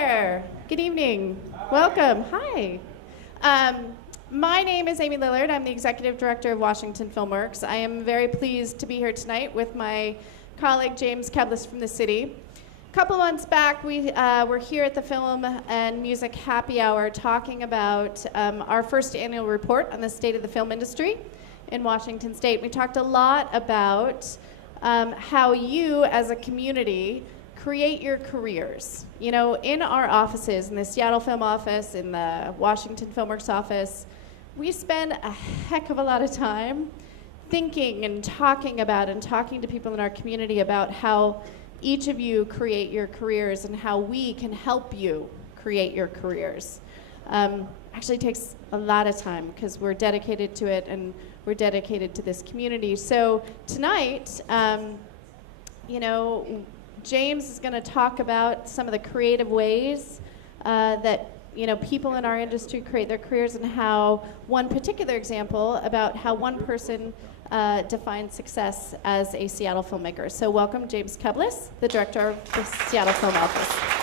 there. Good evening. Welcome. Hi. My name is Amy Lillard. I'm the Executive Director of Washington Filmworks. I am very pleased to be here tonight with my colleague James Keblas from the city. A couple months back, we were here at the Film and Music Happy Hour talking about our first annual report on the state of the film industry in Washington State. We talked a lot about how you as a community create your careers. You know, in our offices, in the Seattle Film office, in the Washington Filmworks office, we spend a heck of a lot of time thinking and talking to people in our community about how each of you create your careers and how we can help you create your careers. Actually takes a lot of time because we're dedicated to it and we're dedicated to this community. So tonight, you know, James is going to talk about some of the creative ways that people in our industry create their careers, and how one particular example about how one person defines success as a Seattle filmmaker. So welcome James Keblas, the director of the Seattle Film Office.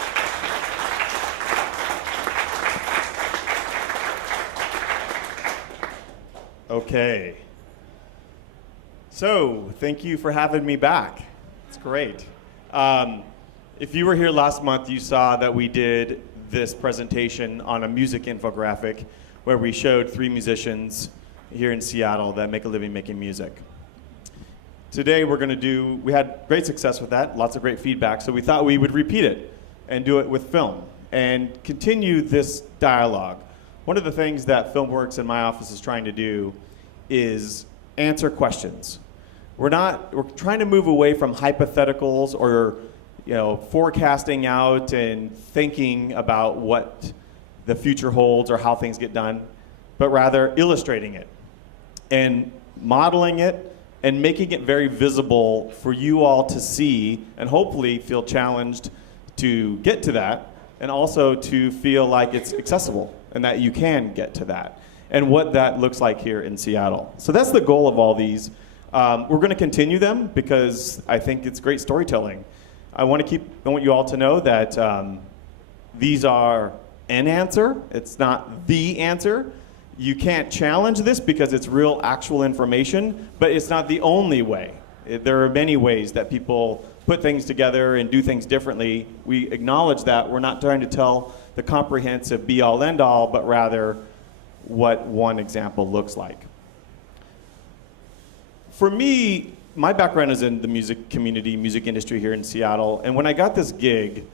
Okay. So thank you for having me back. It's great. If you were here last month, you saw that we did this presentation on a music infographic where we showed 3 musicians here in Seattle that make a living making music. Today we had great success with that, lots of great feedback, so we thought we would repeat it and do it with film and continue this dialogue. One of the things that FilmWorks in my office is trying to do is answer questions. We're trying to move away from hypotheticals or forecasting out and thinking about what the future holds or how things get done, but rather illustrating it and modeling it and making it very visible for you all to see and hopefully feel challenged to get to that, and also to feel like it's accessible and that you can get to that and what that looks like here in Seattle. So that's the goal of all these. We're going to continue them because I think it's great storytelling. I want you all to know that these are an answer. It's not the answer. You can't challenge this because it's real, actual information, but it's not the only way. There are many ways that people put things together and do things differently. We acknowledge that. We're not trying to tell the comprehensive be-all, end-all, but rather what one example looks like. For me, my background is in the music community, music industry here in Seattle, and when I got this gig,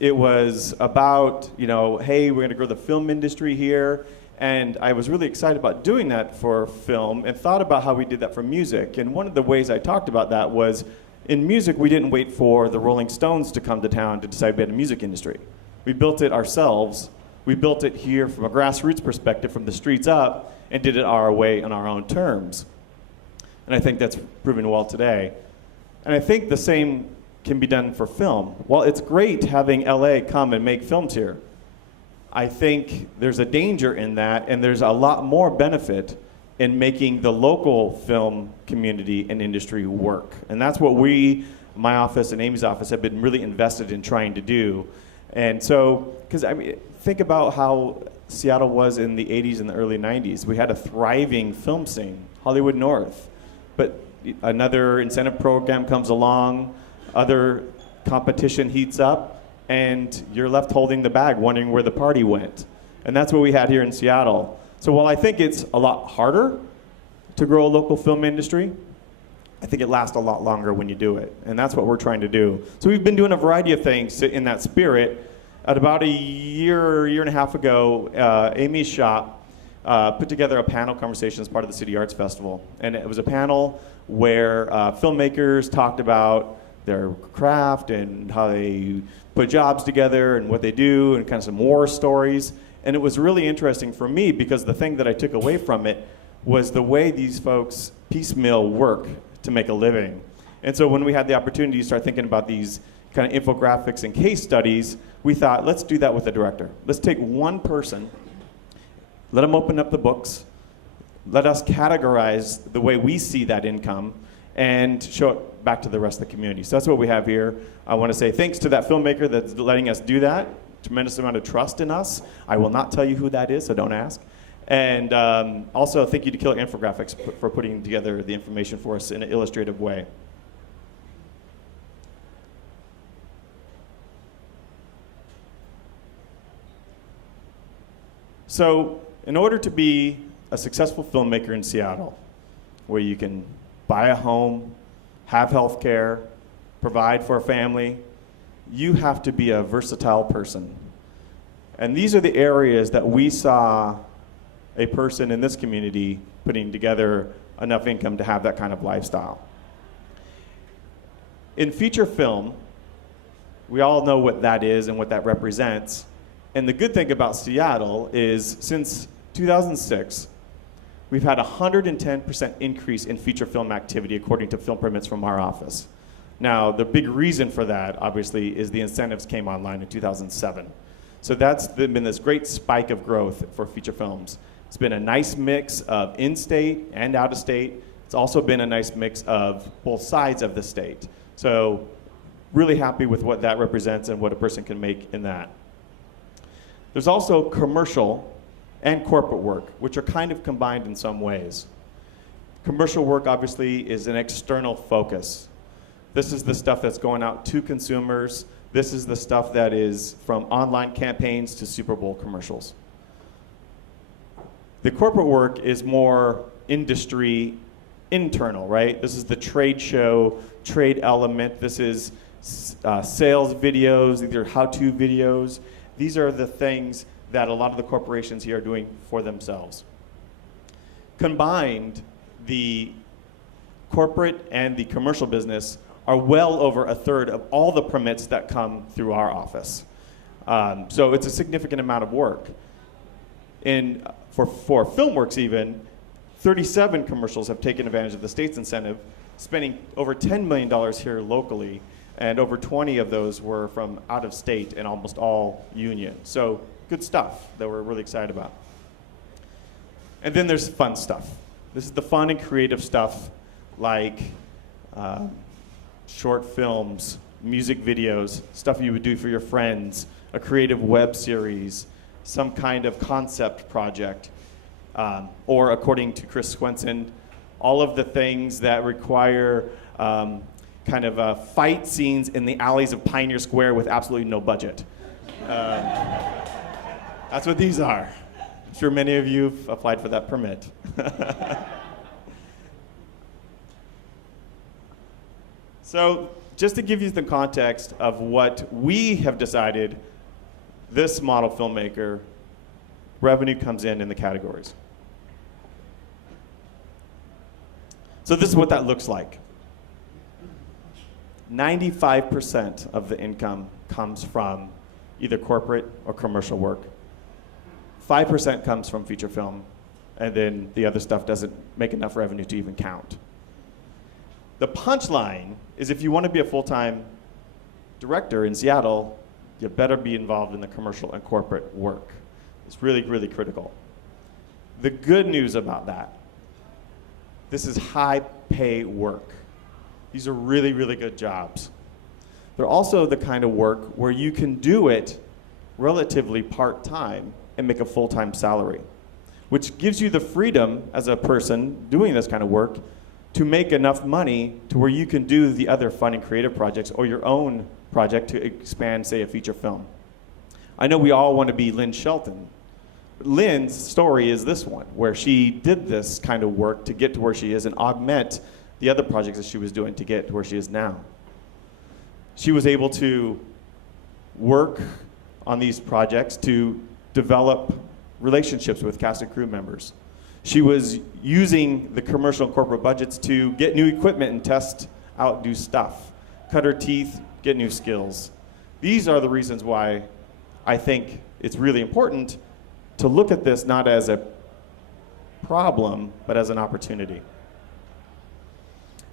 it was about, hey, we're going to grow the film industry here, and I was really excited about doing that for film and thought about how we did that for music. And one of the ways I talked about that was, in music, we didn't wait for the Rolling Stones to come to town to decide we had a music industry. We built it ourselves. We built it here from a grassroots perspective, from the streets up, and did it our way on our own terms. And I think that's proven well today. And I think the same can be done for film. While it's great having LA come and make films here, I think there's a danger in that, and there's a lot more benefit in making the local film community and industry work. And that's what my office and Amy's office, have been really invested in trying to do. And so, because think about how Seattle was in the 80s and the early 90s. We had a thriving film scene, Hollywood North. But another incentive program comes along, other competition heats up, and you're left holding the bag, wondering where the party went. And that's what we had here in Seattle. So while I think it's a lot harder to grow a local film industry, I think it lasts a lot longer when you do it. And that's what we're trying to do. So we've been doing a variety of things in that spirit. At about a year and a half ago, Amy's shop put together a panel conversation as part of the City Arts Festival. And it was a panel where filmmakers talked about their craft and how they put jobs together and what they do, and kind of some war stories. And it was really interesting for me because the thing that I took away from it was the way these folks piecemeal work to make a living. And so when we had the opportunity to start thinking about these kind of infographics and case studies, we thought, let's do that with the director. Let's take one person, let them open up the books, let us categorize the way we see that income, and show it back to the rest of the community. So that's what we have here. I want to say thanks to that filmmaker that's letting us do that. Tremendous amount of trust in us. I will not tell you who that is, so don't ask. And also thank you to Killer Infographics for putting together the information for us in an illustrative way. So in order to be a successful filmmaker in Seattle, where you can buy a home, have health care, provide for a family, you have to be a versatile person. And these are the areas that we saw a person in this community putting together enough income to have that kind of lifestyle. In feature film, we all know what that is and what that represents. And the good thing about Seattle is since 2006, we've had a 110% increase in feature film activity according to film permits from our office. Now, the big reason for that, obviously, is the incentives came online in 2007. So that's been this great spike of growth for feature films. It's been a nice mix of in-state and out-of-state. It's also been a nice mix of both sides of the state. So really happy with what that represents and what a person can make in that. There's also commercial and corporate work, which are kind of combined in some ways. Commercial work, obviously, is an external focus. This is the stuff that's going out to consumers. This is the stuff that is from online campaigns to Super Bowl commercials. The corporate work is more industry internal, right? This is the trade show, trade element. This is sales videos, these are how-to videos. These are the things that a lot of the corporations here are doing for themselves. Combined, the corporate and the commercial business are well over a third of all the permits that come through our office. So it's a significant amount of work. For FilmWorks even, 37 commercials have taken advantage of the state's incentive, spending over $10 million here locally, and over 20 of those were from out of state and almost all union. So good stuff that we're really excited about. And then there's fun stuff. This is the fun and creative stuff like short films, music videos, stuff you would do for your friends, a creative web series, some kind of concept project, or according to Chris Swenson, all of the things that require kind of fight scenes in the alleys of Pioneer Square with absolutely no budget. That's what these are. I'm sure many of you have applied for that permit. So just to give you the context of what we have decided this model filmmaker revenue comes in the categories. So this is what that looks like. 95% of the income comes from either corporate or commercial work. 5% comes from feature film, and then the other stuff doesn't make enough revenue to even count. The punchline is if you want to be a full-time director in Seattle, you better be involved in the commercial and corporate work. It's really, really critical. The good news about that, this is high-pay work. These are really, really good jobs. They're also the kind of work where you can do it relatively part-time and make a full-time salary, which gives you the freedom as a person doing this kind of work to make enough money to where you can do the other fun and creative projects or your own project to expand, say, a feature film. I know we all want to be Lynn Shelton. Lynn's story is this one, where she did this kind of work to get to where she is and augment the other projects that she was doing to get to where she is now. She was able to work on these projects to develop relationships with cast and crew members. She was using the commercial and corporate budgets to get new equipment and test out new stuff, cut her teeth, get new skills. These are the reasons why I think it's really important to look at this not as a problem, but as an opportunity.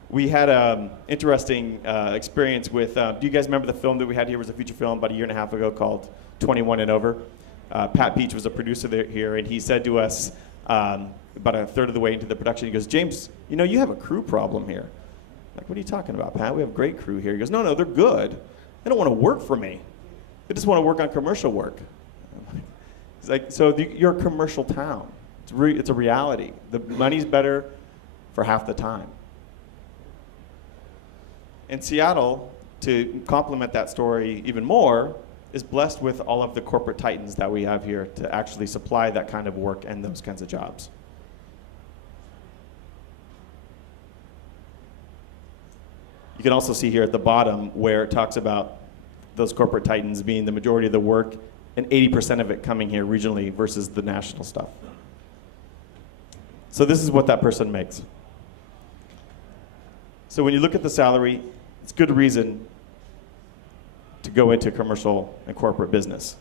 We had an interesting experience with, do you guys remember the film that we had here? It was a feature film about a year and a half ago called 21 and Over. Pat Peach was a producer here, and he said to us about a third of the way into the production, he goes, James, you know, you have a crew problem here. Like, what are you talking about, Pat? We have a great crew here. He goes, no, they're good. They don't want to work for me. They just want to work on commercial work. He's like, so you're a commercial town. It's a reality. The money's better for half the time. And Seattle, to complement that story even more, is blessed with all of the corporate titans that we have here to actually supply that kind of work and those kinds of jobs. You can also see here at the bottom where it talks about those corporate titans being the majority of the work and 80% of it coming here regionally versus the national stuff. So this is what that person makes. So when you look at the salary, it's good reason to go into commercial and corporate business.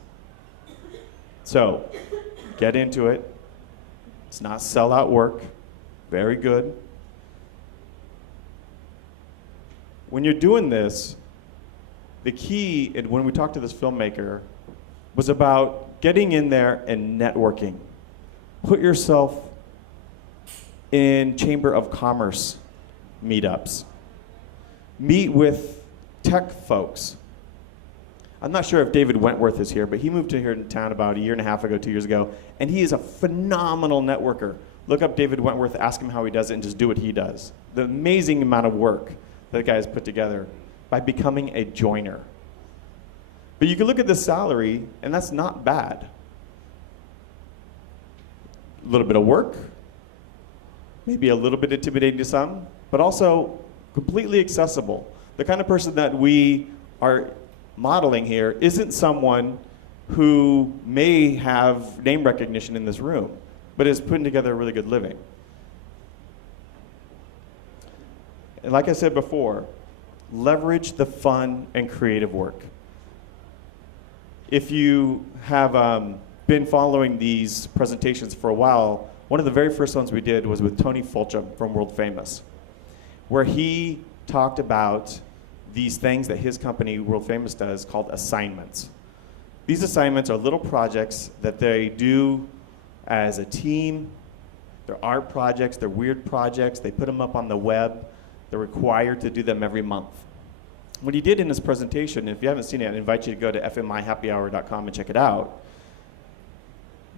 So get into it. It's not sellout work. Very good. When you're doing this, the key, and when we talked to this filmmaker, was about getting in there and networking. Put yourself in Chamber of Commerce meetups. Meet with tech folks. I'm not sure if David Wentworth is here, but he moved to here in town about 1.5 years ago, 2 years ago, and he is a phenomenal networker. Look up David Wentworth, ask him how he does it, and just do what he does. The amazing amount of work that the guy has put together by becoming a joiner. But you can look at the salary, and that's not bad. A little bit of work, maybe a little bit intimidating to some, but also completely accessible. The kind of person that we are modeling here isn't someone who may have name recognition in this room, but is putting together a really good living. And like I said before, leverage the fun and creative work. If you have been following these presentations for a while, one of the very first ones we did was with Tony Fulcham from World Famous, where he talked about these things that his company, World Famous, does called assignments. These assignments are little projects that they do as a team. They're art projects, they're weird projects, they put them up on the web. They're required to do them every month. What he did in his presentation, if you haven't seen it, I invite you to go to fmihappyhour.com and check it out.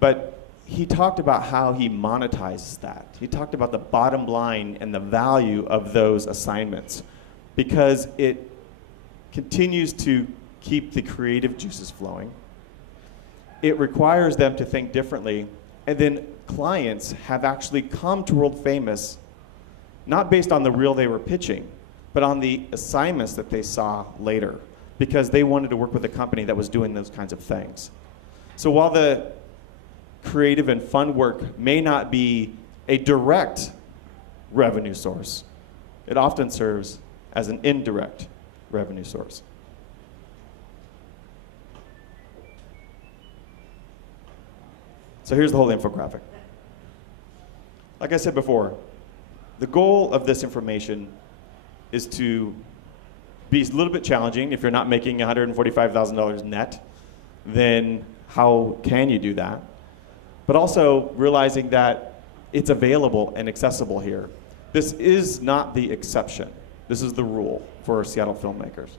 But he talked about how he monetizes that. He talked about the bottom line and the value of those assignments, because it continues to keep the creative juices flowing. It requires them to think differently, and then clients have actually come to World Famous not based on the reel they were pitching, but on the assignments that they saw later, because they wanted to work with a company that was doing those kinds of things. So while the creative and fun work may not be a direct revenue source, it often serves as an indirect revenue source. So here's the whole infographic. Like I said before, the goal of this information is to be a little bit challenging. If you're not making $145,000 net, then how can you do that? But also realizing that it's available and accessible here. This is not the exception. This is the rule for Seattle filmmakers.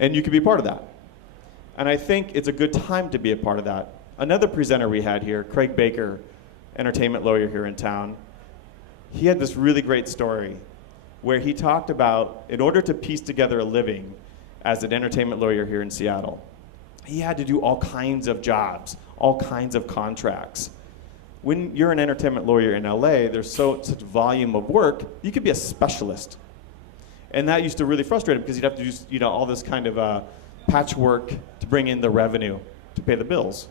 And you can be part of that. And I think it's a good time to be a part of that. Another presenter we had here, Craig Baker, entertainment lawyer here in town, he had this really great story where he talked about, in order to piece together a living as an entertainment lawyer here in Seattle, he had to do all kinds of jobs, all kinds of contracts. When you're an entertainment lawyer in LA, there's such volume of work, you could be a specialist. And that used to really frustrate him because he'd have to do all this kind of patchwork to bring in the revenue to pay the bills.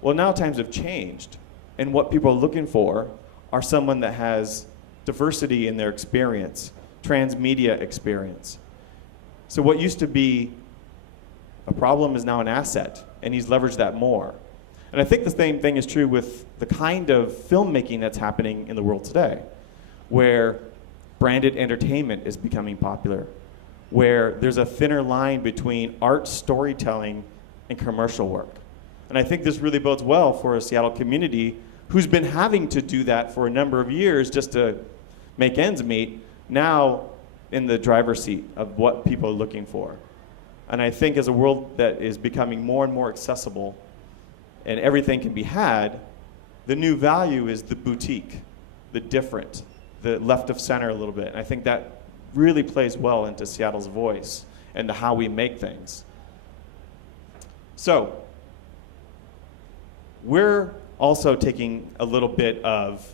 Well, now times have changed, and what people are looking for are someone that has diversity in their experience, transmedia experience. So what used to be a problem is now an asset, and he's leveraged that more. And I think the same thing is true with the kind of filmmaking that's happening in the world today, where branded entertainment is becoming popular, where there's a thinner line between art storytelling and commercial work. And I think this really bodes well for a Seattle community who's been having to do that for a number of years just to make ends meet, now in the driver's seat of what people are looking for. And I think as a world that is becoming more and more accessible and everything can be had, the new value is the boutique, the different, the left of center a little bit. And I think that really plays well into Seattle's voice and to how we make things. So we're also taking a little bit of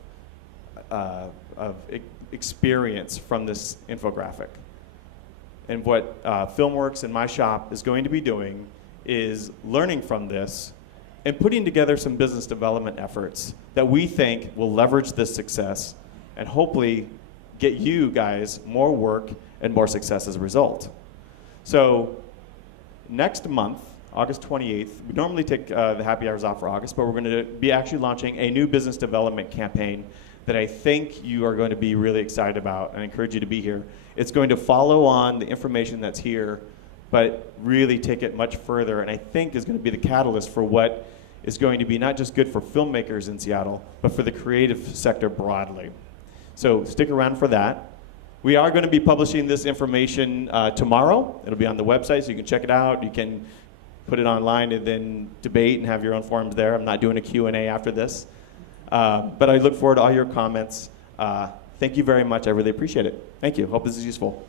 experience from this infographic. And what FilmWorks in my shop is going to be doing is learning from this and putting together some business development efforts that we think will leverage this success and hopefully get you guys more work and more success as a result. So next month, August 28th, we normally take the happy hours off for August, but we're going to be actually launching a new business development campaign that I think you are going to be really excited about, and I encourage you to be here. It's going to follow on the information that's here, but really take it much further, and I think is going to be the catalyst for what is going to be not just good for filmmakers in Seattle, but for the creative sector broadly. So stick around for that. We are going to be publishing this information tomorrow. It'll be on the website, so you can check it out. You can put it online and then debate and have your own forums there. I'm not doing a Q&A after this. But I look forward to all your comments. Thank you very much. I really appreciate it. Thank you. Hope this is useful.